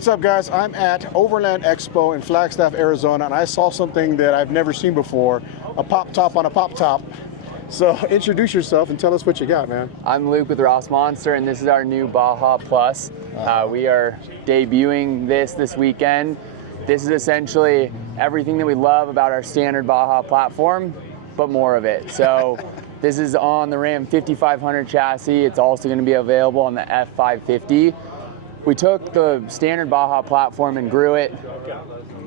What's up, guys? I'm at Overland Expo in Flagstaff, Arizona, and I saw something that I've never seen before, a pop top on a pop top. So introduce yourself and tell us what you got, man. I'm Luke with Rossmonster, and this is our new Baja Plus. We are debuting this weekend. This is essentially everything that we love about our standard Baja platform, but more of it. So this is on the Ram 5500 chassis. It's also going to be available on the F550. We took the standard Baja platform and grew it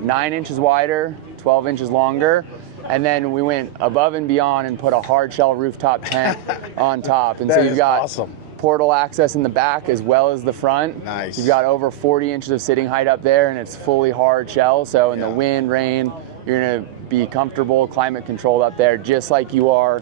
9 inches wider, 12 inches longer, and then we went above and beyond and put a hard shell rooftop tent on top. And so you've got awesome. Portal access in the back as well as the front. Nice. You've got over 40 inches of sitting height up there, and it's fully hard shell. So in the wind, rain, you're gonna be comfortable, climate controlled up there, just like you are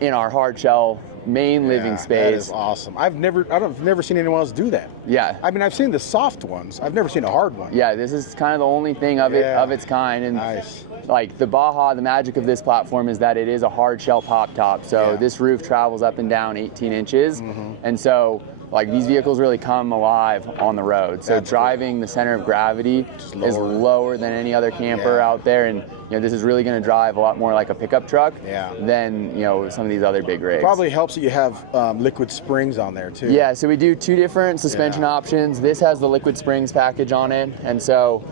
in our hard shell main living space. That is awesome. I've never seen anyone else do that. Yeah. I mean, I've seen the soft ones. I've never seen a hard one. Yeah, this is kind of the only thing of its kind. And nice. Like the Baja, the magic of this platform is that it is a hard shell pop top. So this roof travels up and down 18 inches. And so like these vehicles really come alive on the road. So driving, the center of gravity is lower than any other camper out there. And you know, this is really going to drive a lot more like a pickup truck than, you know, some of these other big rigs. Probably helps that you have liquid springs on there too. Yeah, so we do two different suspension options. This has the liquid springs package on it, and so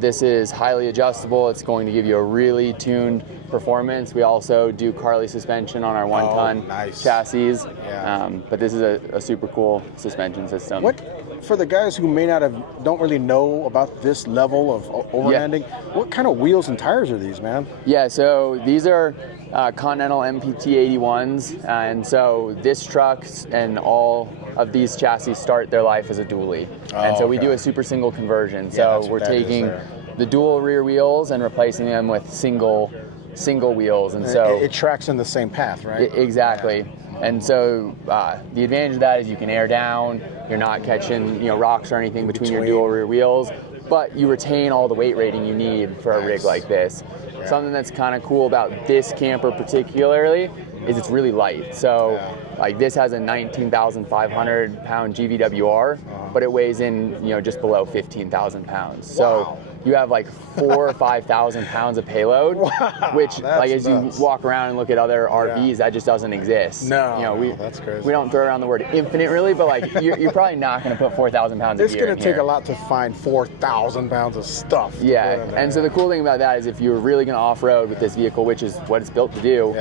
this is highly adjustable. It's going to give you a really tuned performance. We also do Carly suspension on our one-ton chassis, but this is a super cool suspension system. For the guys who may don't really know about this level of overlanding, what kind of wheels and tires are these, man? Yeah, so these are Continental MPT 81s, and so this truck and all of these chassis start their life as a dually. And so we do a super single conversion. So we're taking the dual rear wheels and replacing them with single wheels, and so it tracks in the same path, right? Exactly. And so the advantage of that is you can air down, you're not catching rocks or anything between your dual rear wheels, but you retain all the weight rating you need for a rig like this. Something that's kind of cool about this camper particularly is it's really light. So like this has a 19,500 pound GVWR, but it weighs in just below 15,000 pounds. So you have like 4,000 or 5,000 pounds of payload, which like as you walk around and look at other RVs, that just doesn't exist. That's crazy. We don't throw around the word infinite really, but like you're probably not going to put 4,000 pounds of gear in here. It's going to take a lot to find 4,000 pounds of stuff. Yeah, and so the cool thing about that is if you're really going to off-road with this vehicle, which is what it's built to do,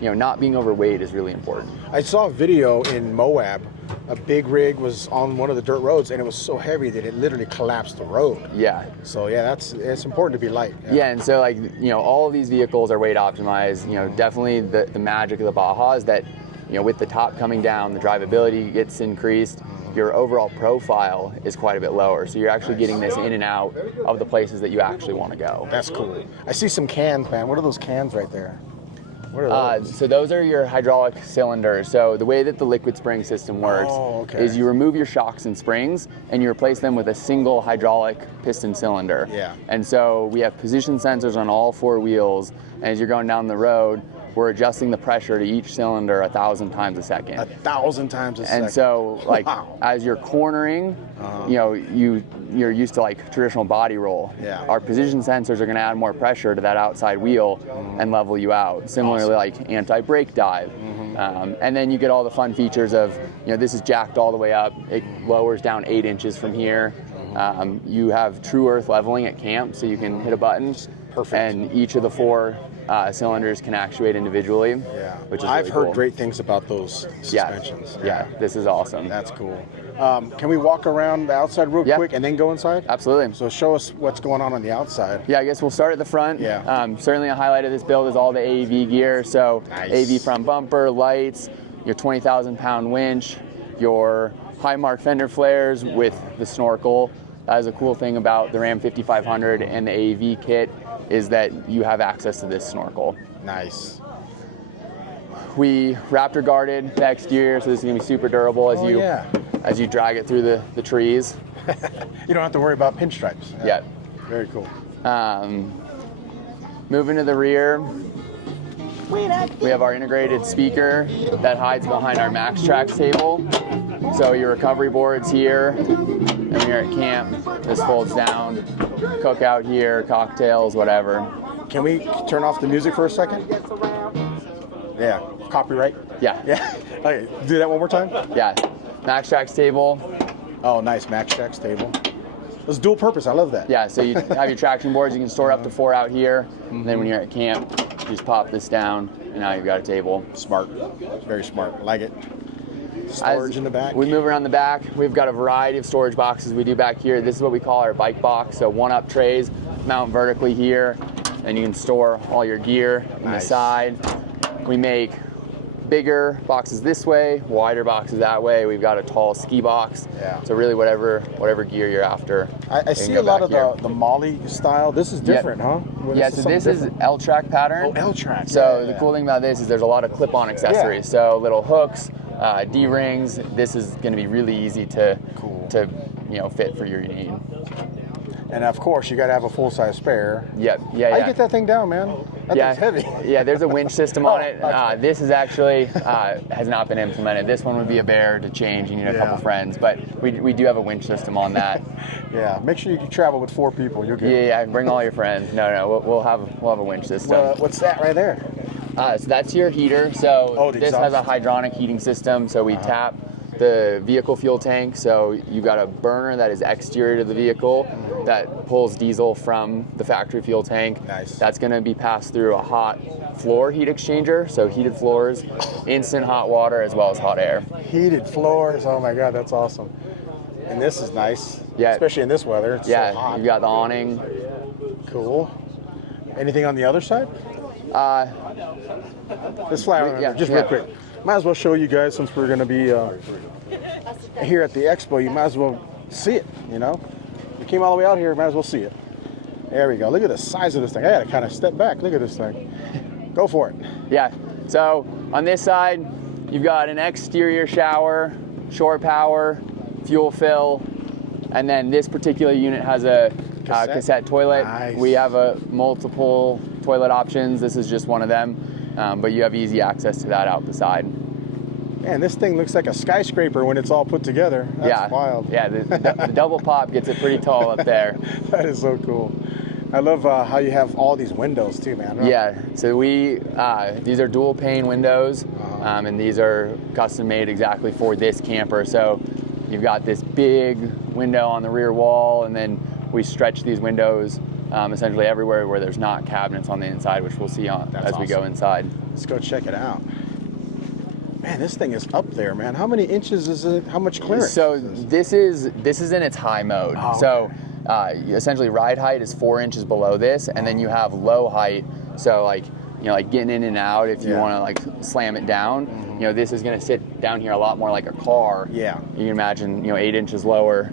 not being overweight is really important. I saw a video in Moab. A big rig was on one of the dirt roads, and it was so heavy that it literally collapsed the road. Yeah. So it's important to be light. Yeah, and so like all of these vehicles are weight optimized. Definitely the magic of the Baja is that with the top coming down, the drivability gets increased. Your overall profile is quite a bit lower, so you're actually getting this in and out of the places that you actually want to go. That's cool. I see some cans, man. What are those cans right there? What are those? So those are your hydraulic cylinders. So the way that the liquid spring system works is you remove your shocks and springs and you replace them with a single hydraulic piston cylinder. And so we have position sensors on all 4 wheels, and as you're going down the road, we're adjusting the pressure to each cylinder 1,000 times a second. 1,000 times a second. And so, like, as you're cornering, you're used to like traditional body roll. Our position sensors are going to add more pressure to that outside wheel and level you out. Similarly, like anti-brake dive. And then you get all the fun features of, this is jacked all the way up. It lowers down 8 inches from here. You have true earth leveling at camp, so you can hit a button. Perfect. And each of the 4 cylinders can actuate individually, which is really I've heard great things about those suspensions. Yeah, this is awesome. That's cool. Can we walk around the outside real quick and then go inside? Absolutely. So show us what's going on the outside. Yeah, I guess we'll start at the front. Certainly a highlight of this build is all the AEV gear. So AEV front bumper, lights, your 20,000 pound winch, your high mark fender flares with the snorkel. That is a cool thing about the Ram 5500 and the AEV kit is that you have access to this snorkel. Nice. We Raptor guarded the exterior, so this is gonna be super durable as you drag it through the trees. You don't have to worry about pinstripes. Yeah. Very cool. Moving to the rear, we have our integrated speaker that hides behind our Max Tracks table. So your recovery board's here. And when you're at camp, this folds down, cook out here, cocktails, whatever. Can we turn off the music for a second? Yeah, copyright? Yeah. Yeah. Okay, do that one more time? Yeah. Max Tracks table. Oh, nice, Max Tracks table. It's dual purpose, I love that. Yeah, so you have your traction boards, you can store up to 4 out here, and then when you're at camp, you just pop this down, and now you've got a table. Smart, very smart, like it. Storage in the back. We move around the back, we've got a variety of storage boxes we do back here. This is what we call our bike box, so 1-up trays, mount vertically here, and you can store all your gear in the side. We make bigger boxes this way, wider boxes that way. We've got a tall ski box. Yeah. So really whatever gear you're after. I see a lot of the Molly style. This is different, huh? Yeah, so this is L-track pattern. Oh, L-track. So the cool thing about this is there's a lot of clip-on accessories. Yeah. So little hooks, D-rings. This is going to be really easy to fit for your need. And of course, you got to have a full-size spare. Yep. How you get that thing down, man? That thing's heavy. Yeah, there's a winch system on it. This is actually has not been implemented. This one would be a bear to change. You need a couple friends, but we do have a winch system on that. Yeah, make sure you can travel with 4 people. You're good. Yeah, bring all your friends. No, we'll have a winch system. What's that right there? So that's your heater. So this exhaust. has a hydronic heating system. So we tap the vehicle fuel tank. So you've got a burner that is exterior to the vehicle that pulls diesel from the factory fuel tank. Nice. That's going to be passed through a hot floor heat exchanger. So heated floors, instant hot water, as well as hot air. Heated floors. Oh my God, that's awesome. And this is nice. Yeah. Especially in this weather. It's so hot. You've got the awning. Cool. Anything on the other side? Let's fly around just real quick. Might as well show you guys, since we're going to be here at the expo, you might as well see it, you know? We came all the way out here, might as well see it. There we go. Look at the size of this thing. I got to kind of step back. Look at this thing. Go for it. Yeah. So on this side, you've got an exterior shower, shore power, fuel fill, and then this particular unit has a cassette toilet. Nice. We have multiple toilet options. This is just one of them, but you have easy access to that out the side. Man, this thing looks like a skyscraper when it's all put together. That's wild. Yeah, the double pop gets it pretty tall up there. That is so cool. I love how you have all these windows too, man. Right? Yeah, so these are dual pane windows, and these are custom made exactly for this camper. So you've got this big window on the rear wall, and then we stretch these windows essentially everywhere where there's not cabinets on the inside, which we'll see as we go inside. Let's go check it out. Man, this thing is up there, man. How many inches is it? How much clearance? So this is in its high mode. Oh, okay. So essentially ride height is 4 inches below this, and then you have low height. So like getting in and out, if you want to like slam it down, this is going to sit down here a lot more like a car. Yeah. You can imagine 8 inches lower.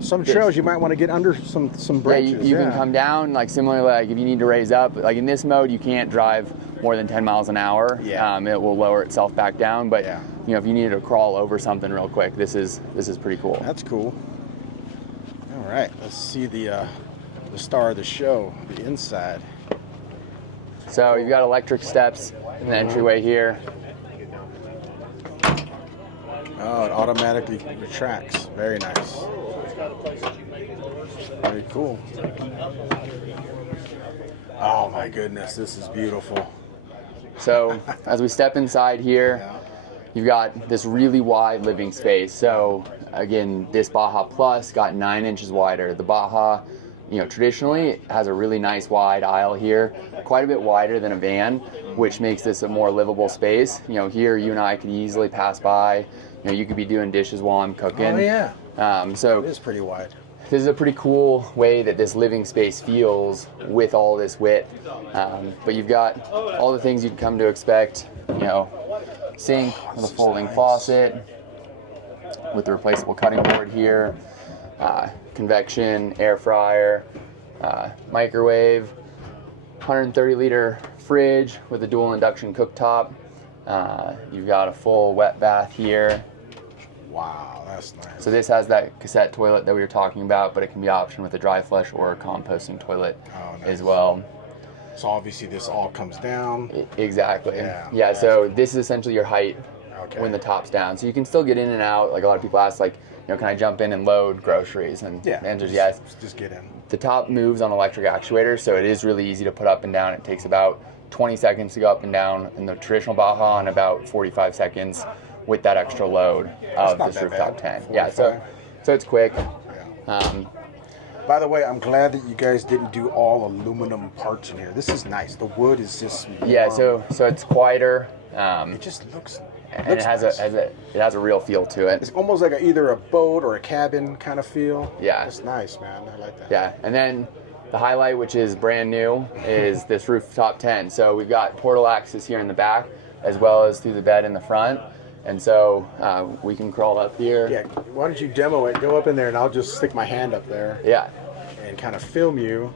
Some trails you might want to get under some branches. Yeah, you can come down, like similarly, like if you need to raise up, like in this mode, you can't drive more than 10 miles an hour. Yeah. It will lower itself back down, but if you needed to crawl over something real quick, this is pretty cool. That's cool. All right, let's see the star of the show, the inside. So you've got electric steps in the entryway here. Oh, it automatically retracts. Very nice. Very cool. Oh my goodness, this is beautiful. So as we step inside here, you've got this really wide living space. So again, this Baja Plus got 9 inches wider. The Baja, traditionally has a really nice wide aisle here, quite a bit wider than a van, which makes this a more livable space. Here you and I could easily pass by. You could be doing dishes while I'm cooking. Oh yeah. So it is pretty wide. This is a pretty cool way that this living space feels with all this width. But you've got all the things you'd come to expect. Sink with a folding faucet, with the replaceable cutting board here, convection, air fryer, microwave, 130 liter fridge with a dual induction cooktop. You've got a full wet bath here. Wow, that's nice. So this has that cassette toilet that we were talking about, but it can be optioned with a dry flush or a composting toilet as well. So obviously this all comes down. Exactly. Yeah, so this is essentially your height when the top's down. So you can still get in and out. Like a lot of people ask, like, can I jump in and load groceries? And the answer is yes. Just get in. The top moves on electric actuators, so it is really easy to put up and down. It takes about 20 seconds to go up and down in the traditional Baja, and about 45 seconds with that extra load of this rooftop tent. 45. Yeah, so it's quick. Yeah. By the way, I'm glad that you guys didn't do all aluminum parts in here. This is nice. The wood is just so it's quieter. It just looks. And it has a real feel to it. It's almost like either a boat or a cabin kind of feel. Yeah. It's nice, man. I like that. Yeah, and then the highlight, which is brand new, is this rooftop tent. So we've got portal access here in the back, as well as through the bed in the front. And so we can crawl up here. Yeah, why don't you demo it? Go up in there and I'll just stick my hand up there. Yeah. And kind of film you.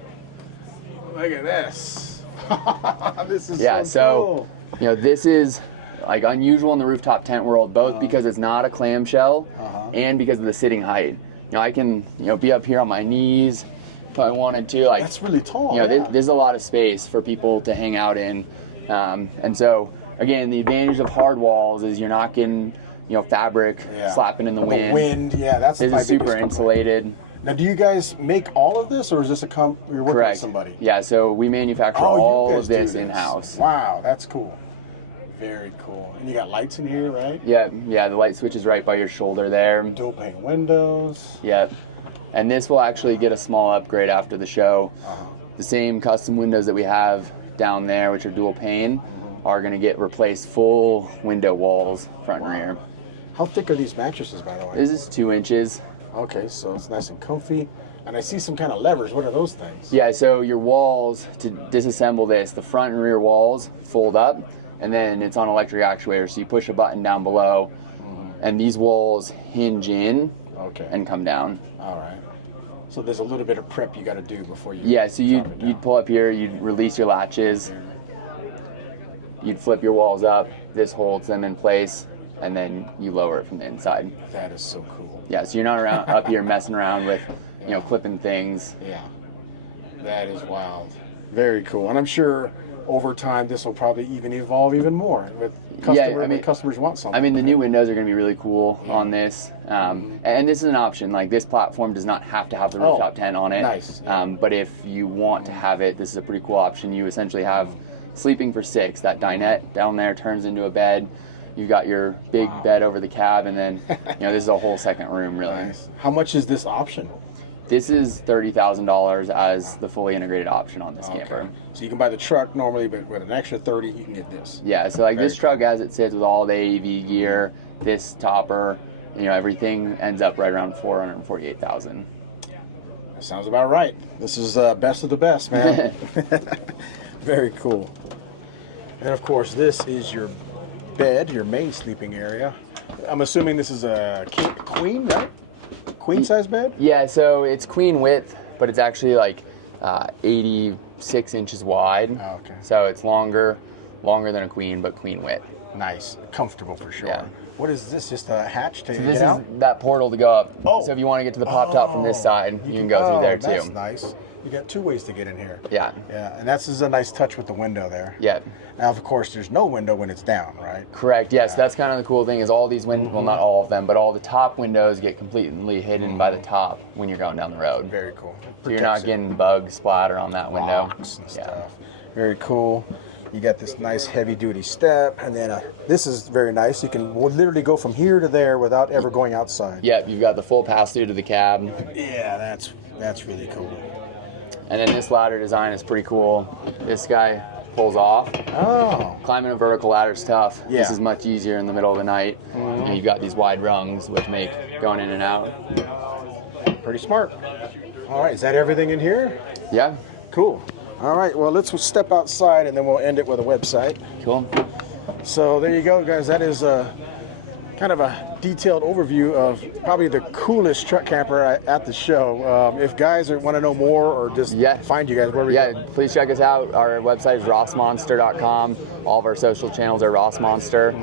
Look at this. This is so cool. This is like unusual in the rooftop tent world, both because it's not a clamshell and because of the sitting height. I can be up here on my knees if I wanted to. Like, that's really tall. There's a lot of space for people to hang out in, and so again, the advantage of hard walls is you're not getting fabric slapping in the wind. The wind, that's this is super insulated. Now, do you guys make all of this, or is this you're working with somebody? Yeah, so we manufacture all of this in-house. Wow, that's cool. Very cool. And you got lights in here, right? Yeah, the light switch is right by your shoulder there. Dual pane windows. Yep. And this will actually get a small upgrade after the show. The same custom windows that we have down there, which are dual pane, are going to get replaced full window walls, front and rear. How thick are these mattresses, by the way? This is 2 inches. Okay, so it's nice and comfy. And I see some kind of levers. What are those things? Yeah, so your walls, to disassemble this, the front and rear walls fold up, and then it's on electric actuator, so you push a button down below, and these walls hinge in and come down. All right. So there's a little bit of prep you got to do before you. Yeah, so you'd pull up here, you'd release your latches, you'd flip your walls up, this holds them in place, and then you lower it from the inside. That is so cool. Yeah, so you're not up here messing around with, clipping things. Yeah, that is wild. Very cool, and I'm sure over time this will probably even evolve even more with customers want something. I mean, the new windows are going to be really cool on this, and this is an option. Like, this platform does not have to have the rooftop tent on it. Nice. But if you want to have it, this is a pretty cool option. You essentially have sleeping for 6. That dinette down there turns into a bed. You've got your big bed over the cab, and then this is a whole second room, really. Nice. How much is this option? This is $30,000 as the fully integrated option on this camper. So you can buy the truck normally, but with an extra $30,000, you can get this. Yeah, so like this truck as it sits with all the AEV gear, this topper, everything ends up right around $448,000. That sounds about right. This is best of the best, man. Very cool. And of course, this is your bed, your main sleeping area. I'm assuming this is a queen, right? Queen size bed? Yeah, so it's queen width, but it's actually like 86 inches wide. Oh, okay. So it's longer than a queen, but queen width. Nice, comfortable for sure. Yeah. What is this? Just a hatch to get out? This is that portal to go up. Oh. So if you want to get to the pop top from this side, you can go through there too. That's nice. You got 2 ways to get in here. Yeah. Yeah, and that's just a nice touch with the window there. Yeah. Now, of course, there's no window when it's down, right? Correct. Yes, that's kind of the cool thing is all these windows, well, not all of them, but all the top windows get completely hidden by the top when you're going down the road. Very cool. So you're not getting bug splatter on that window. Rocks and stuff. Very cool. You got this nice heavy-duty step, and then this is very nice. You can literally go from here to there without ever going outside. Yep, you've got the full pass-through to the cab. Yeah, that's really cool. And then this ladder design is pretty cool. This guy pulls off. Oh. Climbing a vertical ladder is tough. Yeah. This is much easier in the middle of the night. And you've got these wide rungs, which make going in and out. Pretty smart. All right, is that everything in here? Yeah. Cool. All right, well, let's step outside, and then we'll end it with a website. Cool. So there you go, guys. That is kind of a detailed overview of probably the coolest truck camper at the show. If guys want to know more or just find you guys, where we go? Please check us out. Our website is rossmonster.com. All of our social channels are Rossmonster.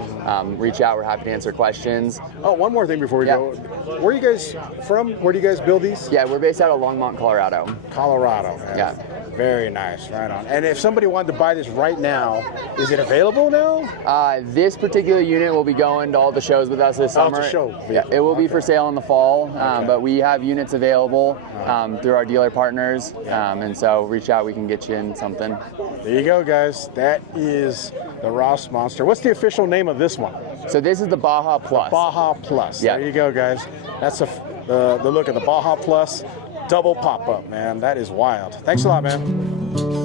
Reach out. We're happy to answer questions. Oh, one more thing before we go. Where are you guys from? Where do you guys build these? Yeah, we're based out of Longmont, Colorado. Colorado, man. Yeah. Very nice. Right on. And if somebody wanted to buy this right now, is it available now? This particular unit will be going to all the shows with us this summer. summer. It's a show Yeah, vehicle. it will be for sale in the fall, Okay. but we have units available through our dealer partners, and so reach out. We can get you in something. There you go, guys. That is the Rossmonster. What's the official name of this one? So this is the Baja Plus. Baja Plus. Yeah. There you go, guys. That's the look at the Baja Plus double pop-up, man. That is wild. Thanks a lot, man.